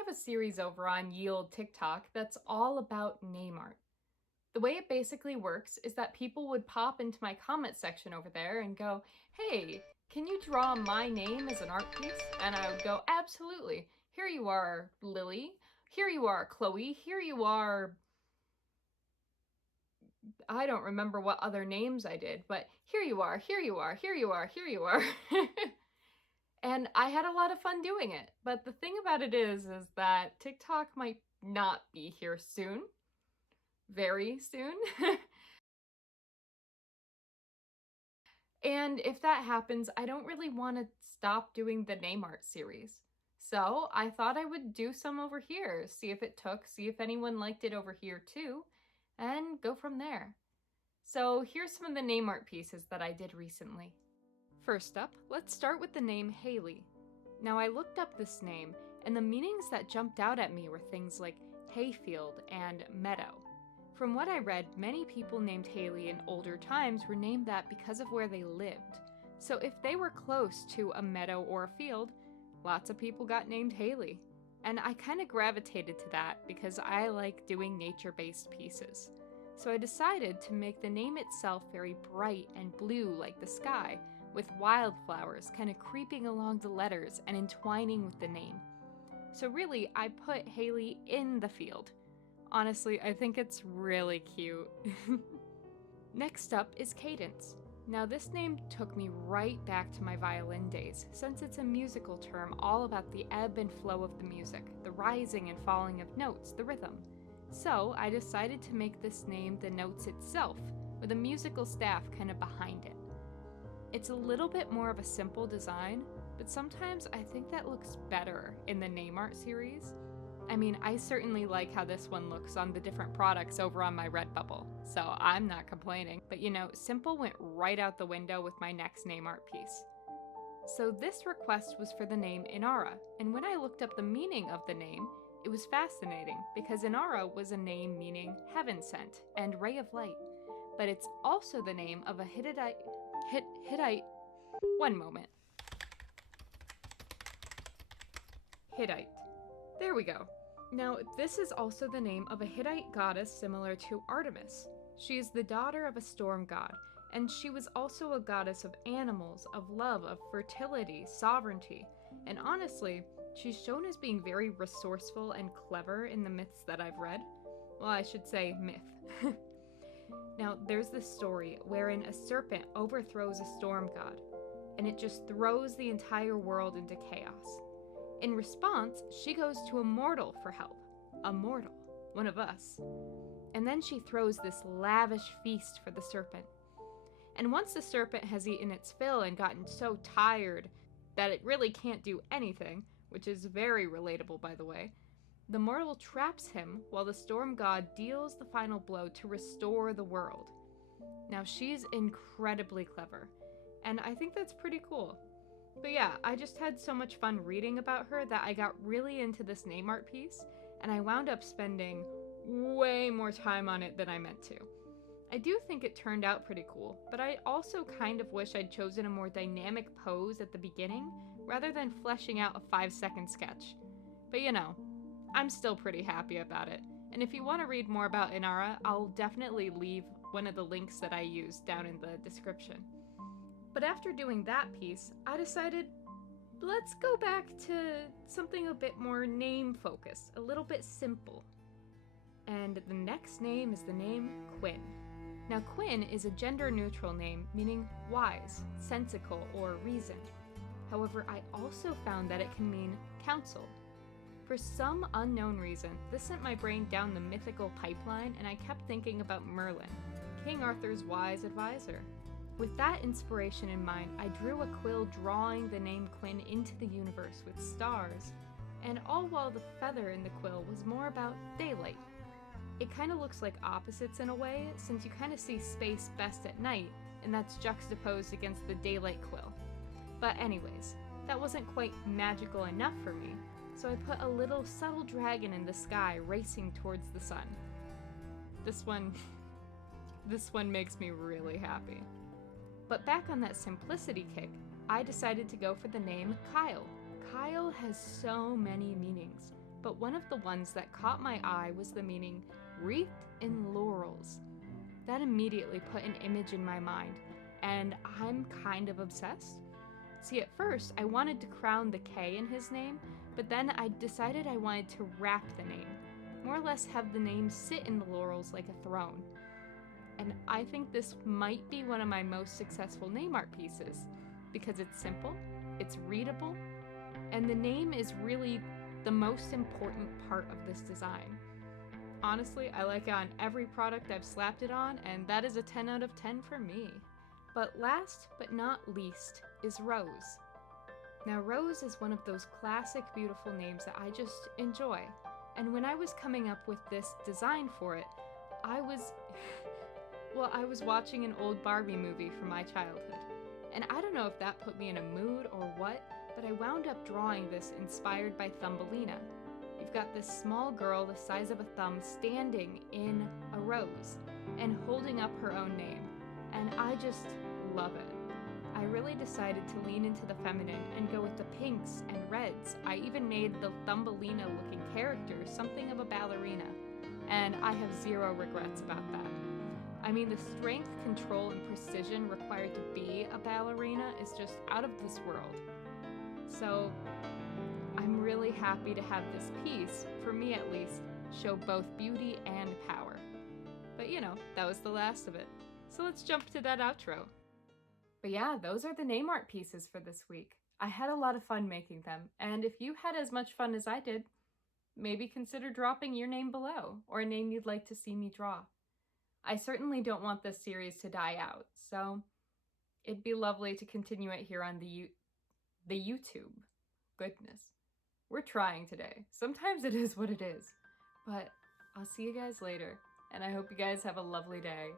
have a series over on Yield TikTok that's all about name art. The way it basically works is that people would pop into my comment section over there and go, "Hey, can you draw my name as an art piece?" And I would go, "Absolutely. Here you are, Lily. Here you are, Chloe. Here you are." I don't remember what other names I did, but here you are, here you are, here you are, here you are. And I had a lot of fun doing it. But the thing about it is that TikTok might not be here soon. Very soon. And if that happens, I don't really want to stop doing the name art series. So I thought I would do some over here, see if it took, see if anyone liked it over here too, and go from there. So here's some of the name art pieces that I did recently. First up, let's start with the name Hailey. Now I looked up this name, and the meanings that jumped out at me were things like hayfield and meadow. From what I read, many people named Hailey in older times were named that because of where they lived. So if they were close to a meadow or a field, lots of people got named Hailey. And I kind of gravitated to that because I like doing nature-based pieces. So I decided to make the name itself very bright and blue like the sky, with wildflowers kind of creeping along the letters and entwining with the name. So really, I put Hailey in the field. Honestly, I think it's really cute. Next up is Caydence. Now this name took me right back to my violin days, since it's a musical term all about the ebb and flow of the music, the rising and falling of notes, the rhythm. So I decided to make this name the notes itself, with a musical staff kind of behind it. It's a little bit more of a simple design, but sometimes I think that looks better in the name art series. I mean, I certainly like how this one looks on the different products over on my Redbubble, so I'm not complaining. But you know, simple went right out the window with my next name art piece. So this request was for the name Inara, and when I looked up the meaning of the name, it was fascinating because Inara was a name meaning heaven sent and ray of light, but it's also the name of a Hittite. One moment. Hittite. There we go. Now, this is also the name of a Hittite goddess similar to Artemis. She is the daughter of a storm god, and she was also a goddess of animals, of love, of fertility, sovereignty, and honestly, she's shown as being very resourceful and clever in the myths that I've read. Well, I should say myth. Now, there's this story wherein a serpent overthrows a storm god, and it just throws the entire world into chaos. In response, she goes to a mortal for help. A mortal, one of us. And then she throws this lavish feast for the serpent. And once the serpent has eaten its fill and gotten so tired that it really can't do anything, which is very relatable by the way, the mortal traps him while the storm god deals the final blow to restore the world. Now she's incredibly clever, and I think that's pretty cool. But yeah, I just had so much fun reading about her that I got really into this name art piece, and I wound up spending way more time on it than I meant to. I do think it turned out pretty cool, but I also kind of wish I'd chosen a more dynamic pose at the beginning rather than fleshing out a 5-second sketch. But you know, I'm still pretty happy about it, and if you want to read more about Inara, I'll definitely leave one of the links that I used down in the description. But after doing that piece, I decided, let's go back to something a bit more name-focused, a little bit simple. And the next name is the name Quinn. Now Quinn is a gender-neutral name meaning wise, sensical, or reason. However, I also found that it can mean counsel. For some unknown reason, this sent my brain down the mythical pipeline and I kept thinking about Merlin, King Arthur's wise advisor. With that inspiration in mind, I drew a quill drawing the name Quinn into the universe with stars, and all while the feather in the quill was more about daylight. It kind of looks like opposites in a way, since you kind of see space best at night, and that's juxtaposed against the daylight quill. But anyways, that wasn't quite magical enough for me, so I put a little subtle dragon in the sky racing towards the sun. This one makes me really happy. But back on that simplicity kick, I decided to go for the name Kyle. Kyle has so many meanings. but one of the ones that caught my eye was the meaning wreathed in laurels. That immediately put an image in my mind, and I'm kind of obsessed. See, at first, I wanted to crown the K in his name, but then I decided I wanted to wrap the name, more or less have the name sit in the laurels like a throne. And I think this might be one of my most successful name art pieces, because it's simple, it's readable, and the name is really the most important part of this design. Honestly, I like it on every product I've slapped it on, and that is a 10 out of 10 for me. But last but not least is Rose. Now, Rose is one of those classic beautiful names that I just enjoy. And when I was coming up with this design for it, I was watching an old Barbie movie from my childhood. And I don't know if that put me in a mood or what, but I wound up drawing this inspired by Thumbelina. You've got this small girl the size of a thumb standing in a rose and holding up her own name. And I just love it. I really decided to lean into the feminine and go with the pinks and reds. I even made the Thumbelina looking character something of a ballerina, and I have zero regrets about that. I mean, the strength, control, and precision required to be a ballerina is just out of this world. So I'm really happy to have this piece, for me at least, show both beauty and power. But that was the last of it. So let's jump to that outro. But yeah, those are the name art pieces for this week. I had a lot of fun making them, and if you had as much fun as I did, maybe consider dropping your name below, or a name you'd like to see me draw. I certainly don't want this series to die out, so it'd be lovely to continue it here on the YouTube. Goodness. We're trying today. Sometimes it is what it is. But I'll see you guys later, and I hope you guys have a lovely day.